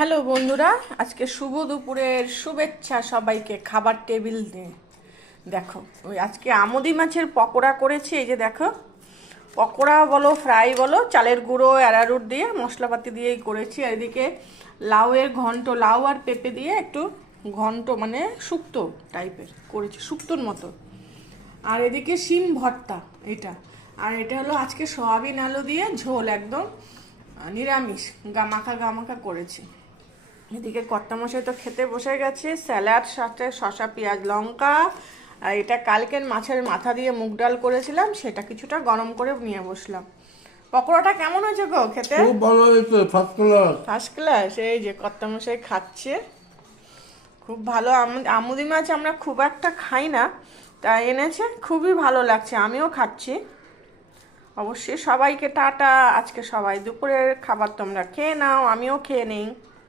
Hello বন্ধুরা, আজকে শুভ দুপুরের শুভেচ্ছা সবাইকে। খাবার টেবিল নিয়ে দেখো, ওই আজকে আমুদি মাছের পকোড়া করেছি। এই যে দেখো, পকোড়া বলো ফ্রাই বলো, চালের গুঁড়ো অ্যারারুট দিয়ে মশলাপাতি দিয়েই করেছি। আর এদিকে লাউয়ের ঘন্ট, লাউ আর পেঁপে দিয়ে একটু ঘন্ট মানে শুক্তো টাইপের করেছি, শুক্তোর মতো। আর এদিকে শিম ভর্তা এটা। আর এটা হলো আজকে সয়াবিন আলু দিয়ে ঝোল, একদম নিরামিষ, গামাখা গামাখা করেছি। এদিকে কর্তামশাই তো খেতে বসে গেছে, স্যালাড সাথে শসা পেঁয়াজ লঙ্কা। আর এটা কালকের মাছের মাথা দিয়ে মুগ ডাল করেছিলাম, সেটা কিছুটা গরম করে নিয়ে বসলাম। পকোড়াটা কেমন হয়েছে গো খেতে? খুব ভালো হয়েছে, ফার্স্ট ক্লাস। First class. এই যে কর্তামশাই খাচ্ছে, খুব ভালো। আমুদি মাছ আমরা খুব একটা খাই না, তা এনেছে, খুবই ভালো লাগছে, আমিও খাচ্ছি। অবশ্যই সবাইকে টাটা। আজকে সবাই দুপুরের খাবার তোমরা খেয়ে নাও, আমিও খেয়ে নেই।